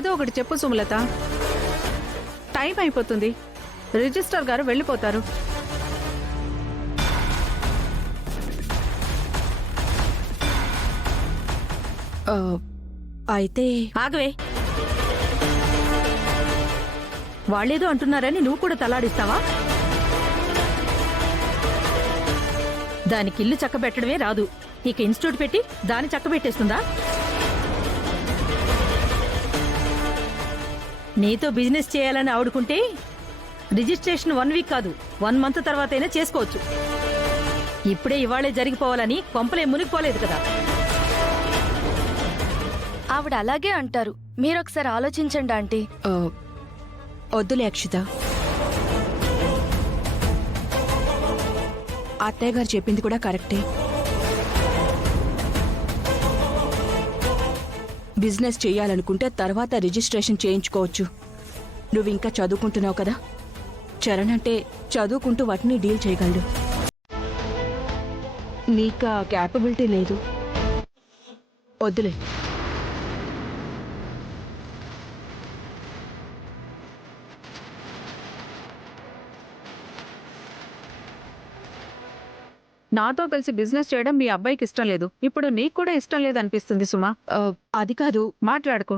ఏదో ఒకటి చెప్పు సుమలత. టైం అయిపోతుంది. రిజిస్టర్ గారు వెళ్ళిపోతారు. అయితే ఆగవే. వాళ్ళేదో అంటున్నారని నువ్వు కూడా తలాడిస్తావా? దానికి ఇల్లు చక్కబెట్టడమే రాదు, ఇక ఇన్స్టిట్యూట్ పెట్టి దాన్ని చక్కబెట్టేస్తుందా? నీతో బిజినెస్ చేయాలని ఆవిడుకుంటే రిజిస్ట్రేషన్ 1 వీక్ కాదు 1 మంత్ తర్వాతైనా చేసుకోవచ్చు. ఇప్పుడే ఇవాళే జరిగిపోవాలని కొంపలే మునిగిపోలేదు కదా. ఆవిడ అలాగే అంటారు, మీరొకసారి ఆలోచించండి ఆంటీ. వద్దులే అక్షిత. అత్తయ్య గారు చెప్పింది కూడా కరెక్టే. బిజినెస్ చేయాలనుకుంటే తర్వాత రిజిస్ట్రేషన్ చేయించుకోవచ్చు. నువ్వు ఇంకా చదువుకుంటున్నావు కదా, చరణ్ అంటే చదువుకుంటూ వాటిని డీల్ చేయగలడు. నీకు క్యాపబిలిటీ లేదు. వద్దులే. నాతో కలిసి బిజినెస్ చేయడం మీ అబ్బాయికి ఇష్టం లేదు. ఇప్పుడు నీకు కూడా ఇష్టం లేదనిపిస్తుంది సుమా. అది కాదు. మాట్లాడుకో.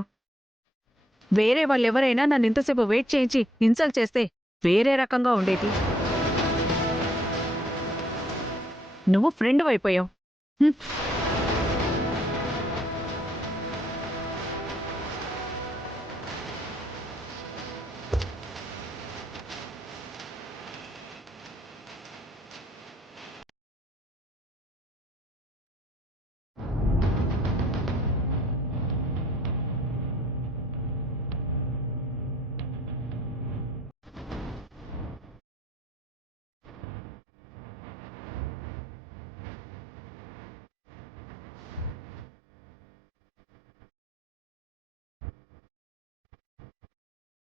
వేరే వాళ్ళు ఎవరైనా నన్ను ఇంతసేపు వెయిట్ చేయించి ఇన్సల్ట్ చేస్తే వేరే రకంగా ఉండేది. నువ్వు ఫ్రెండ్ అయిపోయావు.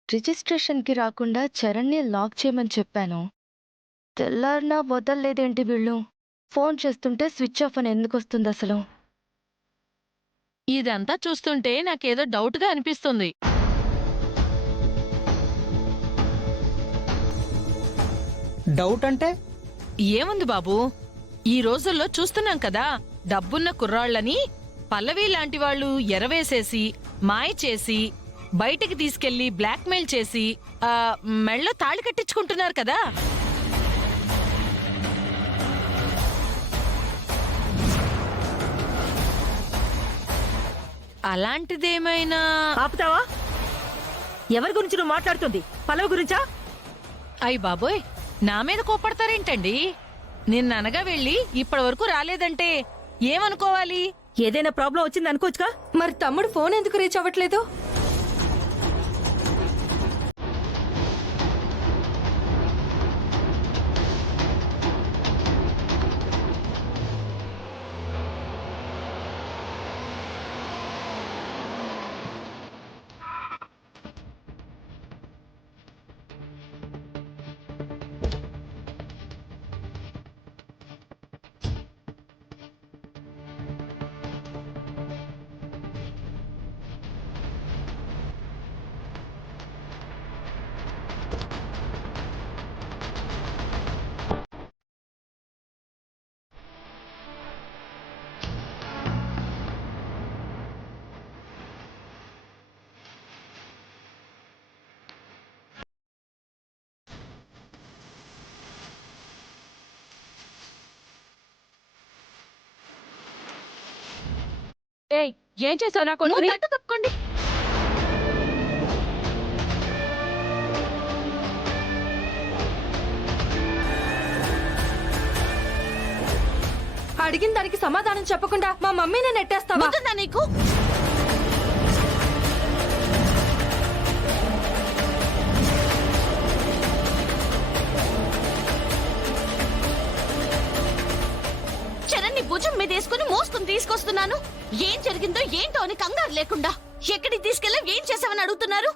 రిజిస్ట్రేషన్కి రాకుండా చరణ్ని లాక్ చేయమని చెప్పాను. తెల్లారినా వదలలేదేంటి వీళ్ళు? ఫోన్ చేస్తుంటే స్విచ్ ఆఫ్ అని ఎందుకు వస్తుంది అసలు? ఇదంతా చూస్తుంటే నాకేదో డౌట్గా అనిపిస్తుంది. డౌట్ అంటే? ఏముంది బాబు, ఈ రోజుల్లో చూస్తున్నాం కదా, డబ్బున్న కుర్రాళ్ళని పల్లవి లాంటి వాళ్ళు ఎరవేసేసి మాయ చేసి బయటికి తీసుకెళ్లి బ్లాక్మెయిల్ చేసి మెళ్ళో తాళి కట్టించుకుంటున్నారు కదా. అలాంటిదేమైనా? ఆపుతావా? ఎవరి గురించి నువ్వు మాట్లాడుతుంది? పల్లవి గురించా? అయ్య బాబోయ్, నా మీద కోపడతారేంటండి? నిన్ననగా వెళ్ళి ఇప్పటి వరకు రాలేదంటే ఏమనుకోవాలి? ఏదైనా ప్రాబ్లం వచ్చింది అనుకోవచ్చుగా. మరి తమ్ముడు ఫోన్ ఎందుకు రీచ్ అవ్వట్లేదు? ఏం చేసావు నా కొడుకుని? తప్పుకోండి. అడిగిన దానికి సమాధానం చెప్పకుండా మా మమ్మీని నెట్టేస్తావా? నీకు చరణ్ని భుజం మీద వేసుకుని మోసుకుని తీసుకొస్తున్నాను. ఏం జరిగిందో ఏంటో అని కంగారు లేకుండా ఎక్కడికి తీసుకెళ్ళా, ఏం చేసావని అడుగుతున్నారు.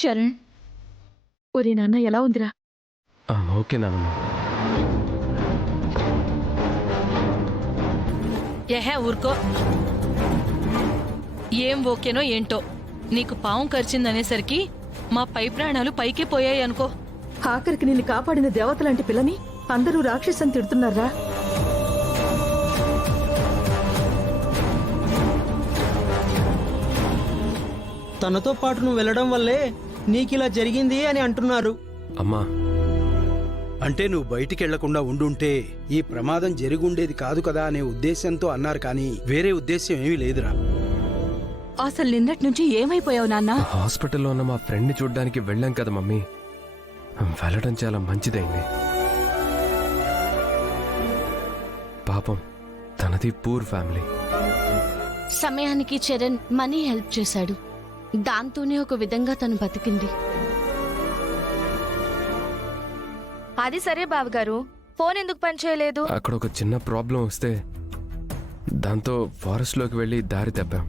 చరణ్, ఒరే నాన్న ఎలా ఉందిరా? ఓకే నాన్నమ్మ. ఏహే ఊరుకో. ఏం ఓకేనో ఏంటో, నీకు పాము కరిచిందనేసరికి మా పై ప్రాణాలు పైకే పోయాయి అనుకో. ఆఖరికి నిన్ను కాపాడిన దేవతలాంటి పిల్లని అందరూ రాక్షసని తిడుతున్నారా? తనతో పాటు నువ్వు వెళ్ళడం వల్లే నీకిలా జరిగింది అని అంటున్నారు. అమ్మా, అంటే నువ్వు బయటికి వెళ్లకుండా ఉండుంటే ఈ ప్రమాదం జరిగుండేది కాదు కదా అనే ఉద్దేశంతో అన్నారు, కానీ వేరే ఉద్దేశం ఏమీ లేదురా. అసలు నిన్నటి నుంచి ఏమైపోయావు నాన్నా? హాస్పిటల్లో ఉన్న మా ఫ్రెండ్ని చూడ్డానికి వెళ్ళాం కదా మమ్మీ. వెళ్ళడం చాలా మంచిదైంది. పాపం తనది పూర్ ఫ్యామిలీ. సమయానికి చరణ్ మనీ హెల్ప్ చేశాడు. దాంతోనే ఒక విధంగా తను బతికింది. అది సరే బావగారు, ఫోన్ ఎందుకు పనిచేయలేదు? అక్కడ ఒక చిన్న ప్రాబ్లం వస్తే దాంతో ఫారెస్ట్లోకి వెళ్ళి దారి తప్పాం.